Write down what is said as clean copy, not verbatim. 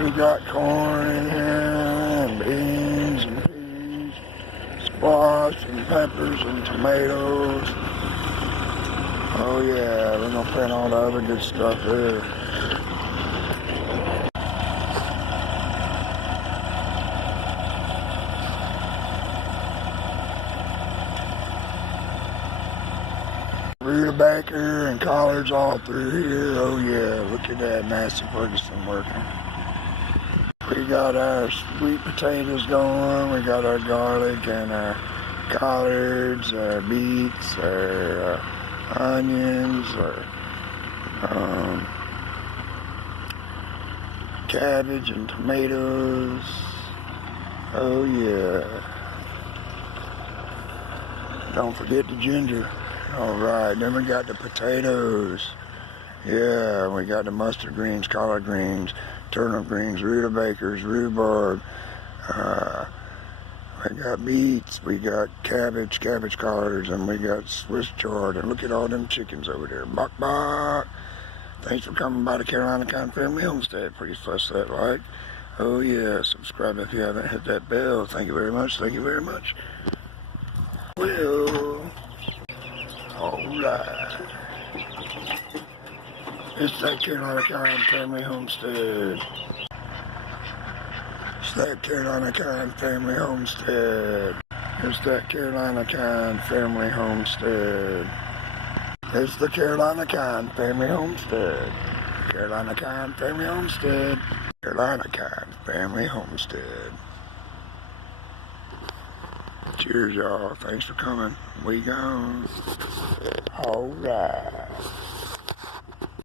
already got corn in here, and beans, and peas, squash, and peppers, and tomatoes. Oh yeah, we're gonna plant all the other good stuff there. Rutabaga and collards all through here. Oh yeah, look at that Massey Ferguson working. We got our sweet potatoes going, we got our garlic and our collards, our beets, our onions, our cabbage and tomatoes. Oh yeah. Don't forget the ginger. Alright, then we got the potatoes. Yeah, we got the mustard greens, collard greens, turnip greens, rutabagas, rhubarb. We got beets, we got cabbage collards, and we got Swiss chard. And look at all them chickens over there. Bok bok. Thanks for coming by the Carolina Kind Family Homestead. Please press that like. Oh yeah, subscribe if you haven't hit that bell. Thank you very much. Thank you very much. Well, alright. It's that Carolina Kind Family Homestead. It's that Carolina Kind Family Homestead. It's that Carolina Kind Family Homestead. It's the Carolina Kind Family Homestead. Carolina Kind Family Homestead. Carolina Kind Family Homestead. Cheers, y'all. Thanks for coming. We gone. All right.